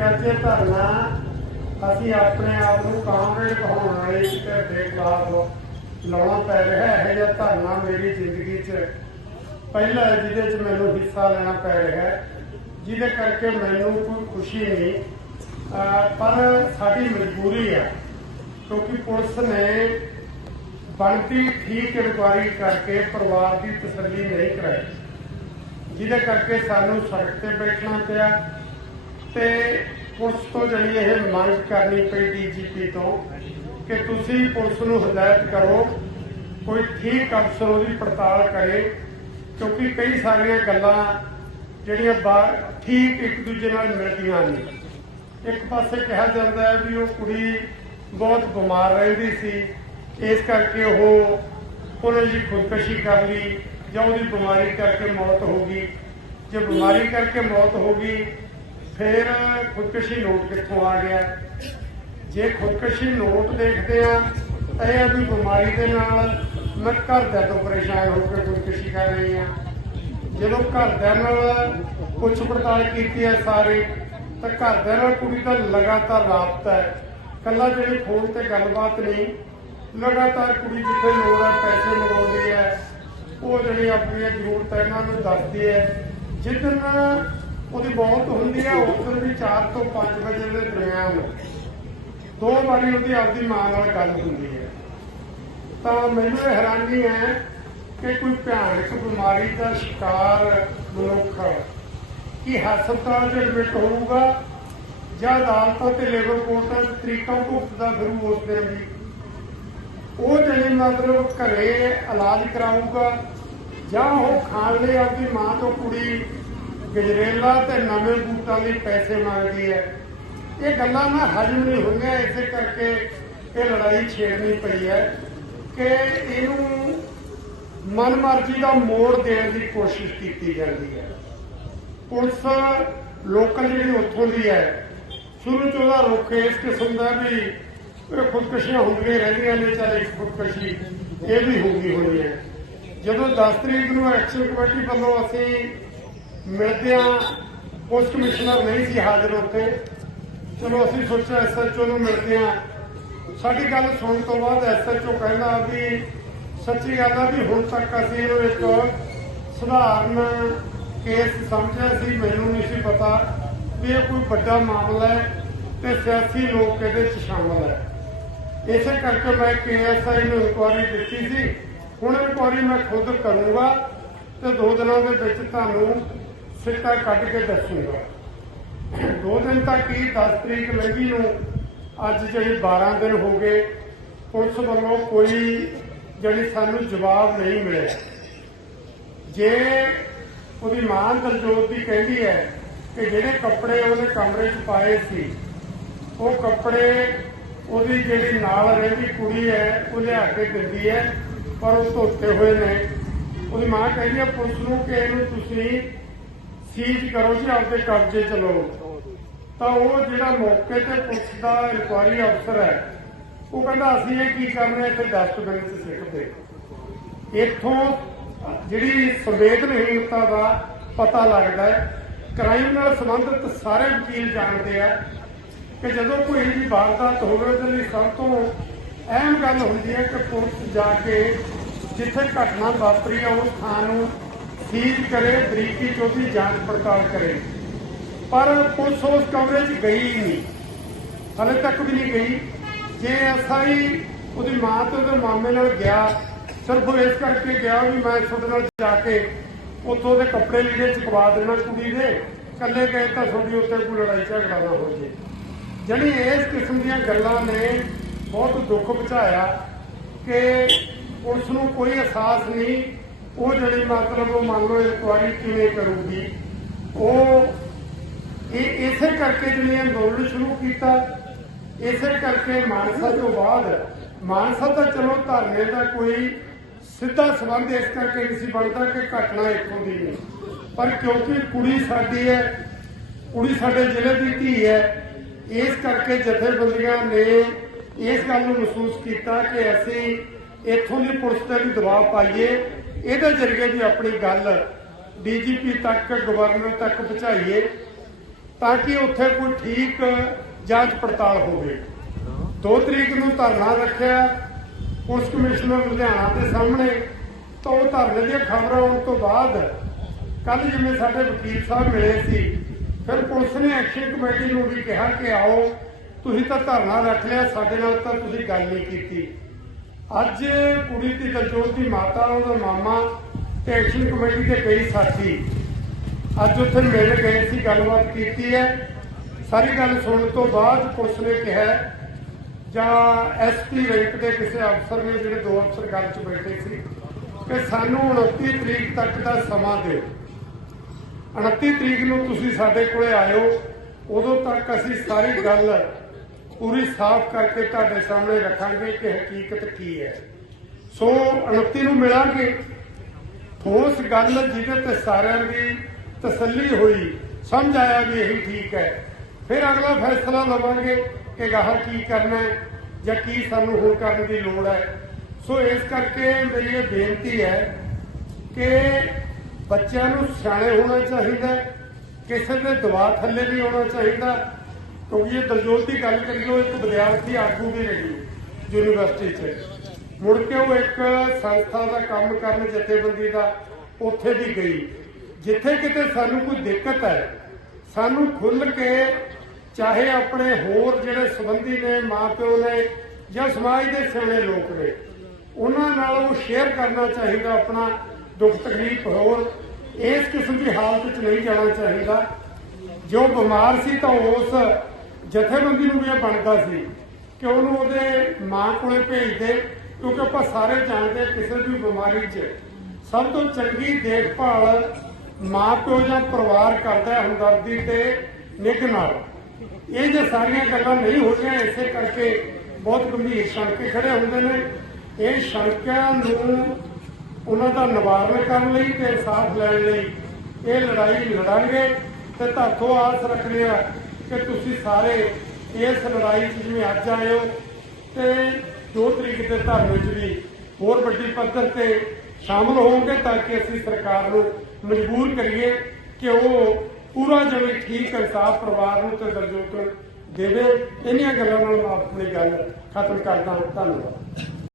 ਕਿ ਧਰਨਾ ਅਸੀਂ ਆਪਣੇ ਆਪ ਨੂੰ ਕਾਮਰੇਡ ਕਹਾਉਣ ਵਾਲੇ ਇੱਕ ਦੇ ਲਾਉਣਾ ਪੈ ਰਿਹਾ ਹੈ ਇਹ ਧਰਨਾ ਮੇਰੀ ਜ਼ਿੰਦਗੀ 'ਚ ਪਹਿਲਾ ਜਿਹਦੇ 'ਚ ਮੈਨੂੰ ਹਿੱਸਾ ਲੈਣਾ ਪੈ ਰਿਹਾ ਹੈ ਜਿਹਦੇ ਕਰਕੇ ਮੈਨੂੰ ਕੋਈ ਖੁਸ਼ੀ ਨਹੀਂ। ਪਰ ਸਾਡੀ ਮਜਬੂਰੀ ਹੈ ਕਿਉਂਕਿ ਪੁਲਿਸ ਨੇ ਬਣਤੀ ਠੀਕ ਇਨਕੁਆਇਰੀ ਕਰਕੇ ਪਰਿਵਾਰ ਦੀ ਤਸੱਲੀ ਨਹੀਂ ਕਰਾਈ, ਜਿਹਦੇ ਕਰਕੇ ਸਾਨੂੰ ਸੜਕ ਤੇ ਬੈਠਣਾ ਪਿਆ। ਤੇ ਪੁਲਿਸ ਤੋਂ ਜਿਹੜੀ ਇਹ ਮੰਗ ਕਰਨੀ ਪਈ ਡੀਜੀਪੀ ਤੋਂ ਕਿ ਤੁਸੀਂ ਪੁਲਿਸ ਨੂੰ ਹਦਾਇਤ ਕਰੋ, ਕੋਈ ਠੀਕ ਅਫਸਰ ਉਹਦੀ ਪੜਤਾਲ ਕਰੇ, ਕਿਉਂਕਿ ਕਈ ਸਾਰੀਆਂ ਗੱਲਾਂ ਜਿਹੜੀਆਂ ਬਾਹਰ ਠੀਕ ਇੱਕ ਦੂਜੇ ਨਾਲ ਮਿਲਦੀਆਂ ਨੇ ਇੱਕ ਪਾਸੇ ਕਿਹਾ ਜਾਂਦਾ ਹੈ ਵੀ ਉਹ ਕੁੜੀ ਬਹੁਤ ਬਿਮਾਰ ਰਹਿੰਦੀ ਸੀ, ਇਸ ਕਰਕੇ ਉਹ ਉਹਨੇ ਜੀ ਖੁਦਕੁਸ਼ੀ ਕਰ ਲਈ ਜਾਂ ਉਹਦੀ ਬਿਮਾਰੀ ਕਰਕੇ ਮੌਤ ਹੋ ਗਈ। ਜੇ ਬਿਮਾਰੀ ਕਰਕੇ ਮੌਤ ਹੋ ਗਈ ਫਿਰ ਖੁਦਕਸ਼ੀ ਨੋਟ ਕਿੱਥੋਂ ਆ ਗਿਆ? ਜੇ ਖੁਦਕਸ਼ੀ ਨੋਟ ਦੇਖਦੇ ਆ, ਤਾਂ ਇਹ ਵੀ ਬਿਮਾਰੀ ਦੇ ਨਾਲ ਮੈਂ ਘਰਦਿਆਂ ਤੋਂ ਪਰੇਸ਼ਾਨ ਹੋ ਕੇ ਖੁਦਕੁਸ਼ੀ ਕਰ ਰਹੀ ਆ ਜਦੋਂ ਘਰਦਿਆਂ ਨਾਲ ਪੁੱਛ ਪੜਤਾਲ ਕੀਤੀ ਹੈ ਸਾਰੇ, ਤਾਂ ਘਰਦਿਆਂ ਨਾਲ ਕੁੜੀ ਦਾ ਲਗਾਤਾਰ ਰਾਬਤਾ ਹੈ। ਕੱਲਾ ਜਿਹੜੀ ਫੋਨ ਤੇ ਗੱਲਬਾਤ ਨਹੀਂ, ਲਗਾਤਾਰ ਕੁੜੀ ਜਿੱਥੇ ਲੋੜ ਹੈ ਪੈਸੇ ਮੰਗਾਉਂਦੀ ਹੈ, ਉਹ ਜਿਹੜੀ ਆਪਣੀਆਂ ਜ਼ਰੂਰਤਾਂ ਇਹਨਾਂ ਨੂੰ ਦੱਸਦੀ ਹੈ। ਜਿੱਦਣ ਉਹਦੀ ਬਹੁਤ ਹੁੰਦੀ ਹੈ ਉਸ ਵੀ 4 ਤੋਂ 5 ਵਜੇ ਦੇ ਦਰਮਿਆਨ ਦੋ ਵਾਰੀ ਉਹਦੀ ਆਪਦੀ ਮਾਂ ਨਾਲ ਗੱਲ ਹੁੰਦੀ ਹੈ। ਤਾਂ ਮੈਨੂੰ ਇਹ ਹੈਰਾਨੀ ਹੈ ਕਿ ਕੋਈ ਭਿਆਨਕ ਬਿਮਾਰੀ ਦਾ ਸ਼ਿਕਾਰ ਮਨੁੱਖ ਕੀ ਹਸਪਤਾਲ ਚ ਐਡਮਿਟ ਹੋਊਗਾ ਜਾਂ ਅਦਾਲਤਾਂ ਤੇ ਲੇਬਰ ਕੋਰਟਾਂ 'ਚ ਤਰੀਕਾਂ ਭੁਗਤਦਾ ਫਿਰੂ ਉਸ ਦਿਨ ਵੀ? ਉਹ ਜਿਹੜੇ ਮਤਲਬ ਘਰੇ ਇਲਾਜ ਕਰਾਊਗਾ ਜਾਂ ਉਹ ਖਾਣ ਲਈ ਆਪਣੀ ਮਾਂ ਤੋਂ ਕੁੜੀ ਗਜਰੇਲਾ ਤੇ ਨਵੇਂ ਬੂਟਾਂ ਲਈ ਪੈਸੇ ਮੰਗਦੀ ਹੈ। ਇਹ ਗੱਲਾਂ ਨਾ ਹਜਮ ਨਹੀਂ ਹੋਈਆਂ ਇਸੇ ਕਰਕੇ ਇਹ ਲੜਾਈ ਛੇੜਨੀ ਪਈ ਹੈ ਕਿ ਇਹਨੂੰ ਮਨਮਰਜ਼ੀ ਦਾ ਮੋੜ ਦੇਣ ਦੀ ਕੋਸ਼ਿਸ਼ ਕੀਤੀ ਜਾਂਦੀ ਹੈ। ਪੁਲਿਸ ਲੋਕਲ ਜਿਹੜੀ ਉੱਥੋਂ ਦੀ ਹੈ, ਸ਼ੁਰੂ ਤੋਂ ਦਾ ਰੁਖ ਇਸ ਕਿਸਮ ਦਾ ਵੀ ਇਹ ਖੁਦਕੁਸ਼ੀਆਂ ਹੁੰਦੀਆਂ ਰਹਿੰਦੀਆਂ ਨੇ ਚਾਹੇ ਇੱਕ ਖੁਦਕੁਸ਼ੀ ਇਹ ਵੀ ਹੁੰਦੀ ਹੋਣੀ ਹੈ। ਜਦੋਂ 10 ਤਰੀਕ ਨੂੰ ਐਕਸ਼ਨ ਕਮੇਟੀ ਵੱਲੋਂ ਅਸੀਂ ਮਿਲਦਿਆਂ ਪੋਸਟ ਕਮਿਸ਼ਨਰ ਨਹੀਂ ਸੀ ਹਾਜ਼ਰ ਉੱਥੇ। ਚਲੋ ਅਸੀਂ ਸੋਚਿਆ ਐਸਐਚਓ ਨੂੰ ਮਿਲਦੇ ਸਾਡੀ ਗੱਲ ਸੁਣਨ ਤੋਂ ਬਾਅਦ ਐਸਐਚਓ ਕਹਿੰਦਾ ਵੀ ਸੱਚੀ ਗੱਲ ਆ ਵੀ ਹੁਣ ਤੱਕ ਅਸੀਂ ਇਹਨੂੰ ਇੱਕ ਸਧਾਰਨ ਕੇਸ ਸਮਝਿਆ ਸੀ, ਮੈਨੂੰ ਨਹੀਂ ਸੀ ਪਤਾ ਵੀ ਇਹ ਕੋਈ ਵੱਡਾ ਮਾਮਲਾ ਹੈ ਤੇ ਸਿਆਸੀ ਲੋਕ ਇਹਦੇ ਚ ਸ਼ਾਮਲ ਹੈ। ਇਸੇ ਕਰਕੇ ਮੈਂ ਕੇਐਸਆਈ ਨੂੰ ਇਨਕੁਆਰੀ ਦਿੱਤੀ ਸੀ। ਹੁਣ ਇਨਕੁਆਰੀ ਮੈਂ ਖੁਦ ਕਰੂੰਗਾ ਤੇ ਦੋ ਦਿਨਾਂ ਦੇ ਵਿੱਚ ਤੁਹਾਨੂੰ ਸਿੱਟਾ ਕੱਢ ਕੇ ਦੱਸੂਗਾ। ਦੋ ਦਿਨ ਤੱਕ ਹੀ 10 ਤਰੀਕ ਲੰਘੀ ਨੂੰ, ਅੱਜ ਜਿਹੜੇ 12 ਦਿਨ ਹੋ ਗਏ, ਪੁਲਿਸ ਵੱਲੋਂ ਕੋਈ ਜਿਹੜੀ ਸਾਨੂੰ ਜਵਾਬ ਨਹੀਂ ਮਿਲਿਆ। ਜੇ ਉਹਦੀ ਮਾਂ ਦਲਜੋਤ ਦੀ ਕਹਿੰਦੀ ਹੈ ਕਿ ਜਿਹੜੇ ਕੱਪੜੇ ਉਹਦੇ ਕਮਰੇ 'ਚ ਪਾਏ ਸੀ, ਉਹ ਕੱਪੜੇ ਉਹਦੀ ਜਿਹੜੀ ਨਾਲ ਰਹਿੰਦੀ ਕੁੜੀ ਹੈ, ਉਹ ਲਿਆ ਕੇ ਦਿੰਦੀ ਹੈ, ਪਰ ਉਹ ਧੋਤੇ ਹੋਏ ਨੇ। ਉਹਦੀ ਮਾਂ ਕਹਿੰਦੀ ਹੈ ਪੁਲਿਸ ਨੂੰ ਕਿ ਇਹਨੂੰ ਤੁਸੀਂ ਸੀਜ਼ ਕਰੋ ਜੀ, ਆਪਦੇ ਕਬਜ਼ੇ ਚ ਲਓ। ਤਾਂ ਉਹ ਜਿਹੜਾ ਮੌਕੇ ਤੇ ਪੁਲਿਸ ਦਾ ਇਨਕੁਆਰੀ ਅਫਸਰ ਹੈ, ਉਹ ਕਹਿੰਦਾ, ਅਸੀਂ ਇਹ ਕੀ ਕਰਨਾ ਇੱਥੇ ਡਸਟਬਿਨ ਚ ਸਿੱਟਦੇ ਇੱਥੋਂ ਜਿਹੜੀ ਸੰਵੇਦਨਹੀਨਤਾ ਦਾ ਪਤਾ ਲੱਗਦਾ ਹੈ ਕ੍ਰਾਈਮ ਨਾਲ ਸੰਬੰਧਿਤ ਸਾਰੇ ਵਕੀਲ ਜਾਣਦੇ ਆ ਕਿ ਜਦੋਂ ਕੋਈ ਵੀ ਵਾਰਦਾਤ ਹੋਵੇ ਉਹਦੇ ਲਈ ਸਭ ਤੋਂ ਅਹਿਮ ਗੱਲ ਹੁੰਦੀ ਹੈ ਕਿ ਪੁਲਿਸ ਜਾ ਕੇ ਜਿੱਥੇ ਘਟਨਾ ਵਾਪਰੀ ਹੈ ਉਸ ਥਾਂ ਨੂੰ ਸੀਜ਼ ਕਰੇ ਬਰੀਕੀ ਚ ਉਹਦੀ ਜਾਂਚ ਪੜਤਾਲ ਕਰੇ। ਪਰ ਪੁਲਿਸ ਉਸ ਕਮਰੇ 'ਚ ਗਈ ਨਹੀਂ। ਹਲੇ ਤੱਕ ਵੀ ਨਹੀਂ ਗਈ। ਜੇ ਐਸਆਈ ਉਹਦੀ ਮਾਂ ਤੇ ਉਹਦੇ ਮਾਮੇ ਨਾਲ ਗਿਆ, ਸਿਰਫ ਉਹ ਇਸ ਕਰਕੇ ਗਿਆ ਵੀ ਮੈਂ ਤੁਹਾਡੇ ਨਾਲ ਜਾ ਕੇ ਉੱਥੋਂ ਦੇ ਕੱਪੜੇ ਲੀੜੇ ਚੁਕਵਾ ਦੇਣਾ ਕੁੜੀ ਦੇ। ਇਕੱਲੇ ਗਏ ਤਾਂ ਤੁਹਾਡੀ ਉੱਤੇ ਕੋਈ ਲੜਾਈ ਝਗੜਾ ਨਾ ਹੋ ਜੇ। ਜਿਹੜੀ ਇਸ ਕਿਸਮ ਦੀਆਂ ਗੱਲਾਂ ਨੇ ਬਹੁਤ ਦੁੱਖ ਪਹੁੰਚਾਇਆ ਕਿ ਪੁਲਿਸ ਨੂੰ ਕੋਈ ਅਹਿਸਾਸ ਨਹੀਂ ਉਹ ਜਿਹੜੀ ਮਤਲਬ ਉਹ ਮੰਨ ਲਓ ਇਨਕੁਆਇਰੀ ਕਿਵੇਂ ਕਰੂਗੀ, ਉਹ ਇਹ ਇਸੇ ਕਰਕੇ ਜਿਹੜੀ ਅੰਦੋਲਨ ਸ਼ੁਰੂ ਕੀਤਾ, ਇਸੇ ਕਰਕੇ ਮਾਨਸਾ ਤੋਂ ਬਾਅਦ, ਮਾਨਸਾ ਤਾਂ ਚਲੋ ਧਰਨੇ ਦਾ ਕੋਈ ਸਿੱਧਾ ਸੰਬੰਧ ਇਸ ਕਰਕੇ ਨਹੀਂ ਸੀ ਬਣਦਾ ਕਿ ਘਟਨਾ ਇੱਥੋਂ ਦੀ ਹੈ। ਪਰ ਕਿਉਂਕਿ ਕੁੜੀ ਸਾਡੀ ਹੈ, ਕੁੜੀ ਸਾਡੇ ਜ਼ਿਲ੍ਹੇ ਦੀ ਧੀ ਹੈ, ਇਸ ਕਰਕੇ ਜਥੇਬੰਦੀਆਂ ਨੇ ਇਸ ਗੱਲ ਨੂੰ ਮਹਿਸੂਸ ਕੀਤਾ ਕਿ ਅਸੀਂ ਇੱਥੋਂ ਦੀ ਪੁਲਿਸ ਤੇ ਵੀ ਦਬਾਅ ਪਾਈਏ ਇਹਦੇ ਜ਼ਰੀਏ ਵੀ ਆਪਣੀ ਗੱਲ ਡੀਜੀਪੀ ਤੱਕ, ਗਵਰਨਰ ਤੱਕ ਪਹੁੰਚਾਈਏ ਤਾਂ ਕਿ ਉੱਥੇ ਕੋਈ ਠੀਕ ਜਾਂਚ ਪੜਤਾਲ ਹੋਵੇ। 2 ਤਰੀਕ ਨੂੰ ਧਰਨਾ ਰੱਖਿਆ, ਪੁਲਿਸ ਕਮਿਸ਼ਨਰ ਲੁਧਿਆਣਾ ਦੇ ਸਾਹਮਣੇ, ਤਾਂ ਉਹ ਧਰਨੇ ਦੀਆਂ ਖਬਰਾਂ ਆਉਣ ਤੋਂ ਬਾਅਦ ਕੱਲ ਜਿਵੇਂ ਸਾਡੇ ਵਕੀਲ ਸਾਹਿਬ ਮਿਲੇ ਸੀ, ਫਿਰ ਪੁਲਿਸ ਨੇ ਐਕਸ਼ਨ ਕਮੇਟੀ ਨੂੰ ਵੀ ਕਿਹਾ ਕਿ ਆਓ, ਤੁਸੀਂ ਤਾਂ ਧਰਨਾ ਰੱਖ ਲਿਆ, ਸਾਡੇ ਨਾਲ ਤਾਂ ਤੁਸੀਂ ਗੱਲ ਨਹੀਂ ਕੀਤੀ। ਅੱਜ ਕੁੜੀ ਦੀ ਦਲਜੋਤ ਦੀ ਮਾਤਾ ਉਹਦਾ ਮਾਮਾ ਤੇ ਐਕਸ਼ਨ ਕਮੇਟੀ ਦੇ ਕਈ ਸਾਥੀ। ਅੱਜ ਉੱਥੇ ਮਿਲ ਗਏ ਸੀ ਗੱਲਬਾਤ ਕੀਤੀ ਹੈ। ਸਾਰੀ ਗੱਲ ਸੁਣਨ ਤੋਂ ਬਾਅਦ ਪੁਲਿਸ ਨੇ ਕਿਹਾ ਜਾਂ ਐਸਪੀ ਰੈਂਕ ਦੇ ਕਿਸੇ ਅਫਸਰ ਨੇ ਜਿਹੜੇ ਦੋ ਅਫਸਰ ਗੱਲ 'ਚ ਬੈਠੇ ਸੀ, ਕਿ ਸਾਨੂੰ 29 ਤਰੀਕ ਤੱਕ ਦਾ ਸਮਾਂ ਦਿਓ। 29 ਤਰੀਕ ਨੂੰ ਤੁਸੀਂ ਸਾਡੇ ਕੋਲੇ ਆਇਓ, ਉਦੋਂ ਤੱਕ ਅਸੀਂ ਸਾਰੀ ਗੱਲ ਪੂਰੀ ਸਾਫ਼ ਕਰਕੇ ਤੁਹਾਡੇ ਸਾਹਮਣੇ ਰੱਖਾਂਗੇ ਕਿ ਹਕੀਕਤ ਕੀ ਹੈ। ਸੋ 29 ਨੂੰ ਮਿਲਾਂਗੇ। ਠੋਸ ਗੱਲ ਜਿਹਦੇ ਤੇ ਸਾਰਿਆਂ ਦੀ ਤਸੱਲੀ ਹੋਈ, ਸਮਝ ਆਇਆ ਵੀ ਇਹੀ ਠੀਕ ਹੈ। ਫਿਰ ਅਗਲਾ ਫੈਸਲਾ ਲਵਾਂਗੇ ਕਿ ਗਾਹਾਂ ਕੀ ਕਰਨਾ ਹੈ ਜਾਂ ਕੀ ਸਾਨੂੰ ਹੋਰ ਕਰਨ ਦੀ ਲੋੜ ਹੈ। ਸੋ ਇਸ ਕਰਕੇ ਮੇਰੀ ਇਹ ਬੇਨਤੀ ਹੈ ਕਿ ਬੱਚਿਆਂ ਨੂੰ ਸਿਆਣੇ ਹੋਣਾ ਚਾਹੀਦਾ ਕਿਸੇ ਦੇ ਦਬਾਅ ਥੱਲੇ ਨਹੀਂ ਆਉਣਾ ਚਾਹੀਦਾ। ਕਿਉਂਕਿ ਇਹ ਦਲਜੋਤ ਦੀ ਗੱਲ ਕਰੀਏ, ਉਹ ਇੱਕ ਵਿਦਿਆਰਥੀ ਆਗੂ ਵੀ ਰਹੀ ਯੂਨੀਵਰਸਿਟੀ 'ਚ। ਮੁੜ ਕੇ ਉਹ ਇੱਕ ਸੰਸਥਾ ਦਾ ਕੰਮ ਕਰਨ ਜਥੇਬੰਦੀ ਦਾ ਉੱਥੇ ਵੀ ਗਈ। ਜਿੱਥੇ ਕਿਤੇ ਸਾਨੂੰ ਕੋਈ ਦਿੱਕਤ ਹੈ ਸਾਨੂੰ ਖੁੱਲ ਕੇ ਚਾਹੇ ਆਪਣੇ ਹੋਰ ਜਿਹੜੇ ਸੰਬੰਧੀ ਨੇ, ਮਾਪਿਓ ਨੇ ਜਾਂ ਸਮਾਜ ਦੇ ਸਿਆਣੇ ਲੋਕ ਨੇ, ਉਹਨਾਂ ਨਾਲ ਉਹ ਸ਼ੇਅਰ ਕਰਨਾ ਚਾਹੀਦਾ, ਆਪਣਾ ਦੁੱਖ ਤਕਲੀਫ ਹੋਰ, ਇਸ ਕਿਸਮ ਦੀ ਹਾਲਤ ਵਿੱਚ ਨਹੀਂ ਜਾਣਾ ਚਾਹੀਦਾ। ਜੋ ਬਿਮਾਰ ਸੀ ਤਾਂ ਉਸ ਜਥੇਬੰਦੀ ਨੂੰ ਵੀ ਇਹ ਬਣਦਾ ਸੀ ਕਿ ਉਹਨੂੰ ਉਹਦੇ ਮਾਂ ਕੋਲੇ ਭੇਜ ਦੇ, ਕਿਉਂਕਿ ਆਪਾਂ ਸਾਰੇ ਜਾਣਦੇ ਕਿਸੇ ਵੀ ਬਿਮਾਰੀ 'ਚ ਸਭ ਤੋਂ ਚੰਗੀ ਦੇਖਭਾਲ ਮਾਂ ਪਿਓ ਜਾਂ ਪਰਿਵਾਰ ਕਰਦਾ ਹਮਦਰਦੀ ਤੇ ਨਿੱਘ ਨਾਲ। ਇਹ ਜੇ ਸਾਰੀਆਂ ਗੱਲਾਂ ਨਹੀਂ ਹੋਈਆਂ ਇਸੇ ਕਰਕੇ ਬਹੁਤ ਗੰਭੀਰ ਸ਼ੰਕੇ ਖੜੇ ਹੁੰਦੇ ਨੇ। ਇਹ ਸ਼ੰਕਿਆਂ ਨੂੰ ਉਹਨਾਂ ਦਾ ਨਿਵਾਰਨ ਕਰਨ ਲਈ ਤੇ ਇਨਸਾਫ ਲੈਣ ਲਈ ਇਹ ਲੜਾਈ ਲੜਾਂਗੇ ਤੇ ਤੁਹਾਥੋਂ ਆਸ ਰੱਖਦੇ ਆ ਕਿ ਤੁਸੀਂ ਸਾਰੇ ਇਸ ਲੜਾਈ 'ਚ ਜਿਵੇਂ ਅੱਜ ਆਏ ਹੋ ਤੇ 2 ਤਰੀਕ ਦੇ ਧਰਨੇ 'ਚ ਵੀ ਹੋਰ ਵੱਡੀ ਪੱਧਰ ਤੇ ਸ਼ਾਮਲ ਹੋਵੋਗੇ ਤਾਂ ਕਿ ਅਸੀਂ ਸਰਕਾਰ ਨੂੰ ਮਜਬੂਰ ਕਰੀਏ ਕਿ ਉਹ ਪੂਰਾ ਜਿਵੇਂ ਠੀਕ ਇਨਸਾਫ ਪਰਿਵਾਰ ਨੂੰ ਤੇ ਦਰਜੋਤ ਨੂੰ ਦੇਵੇ। ਇੰਨੀਆਂ ਗੱਲਾਂ ਨਾਲ ਮੈਂ ਆਪਣੀ ਗੱਲ ਖਤਮ ਕਰਦਾ ਹਾਂ। ਧੰਨਵਾਦ।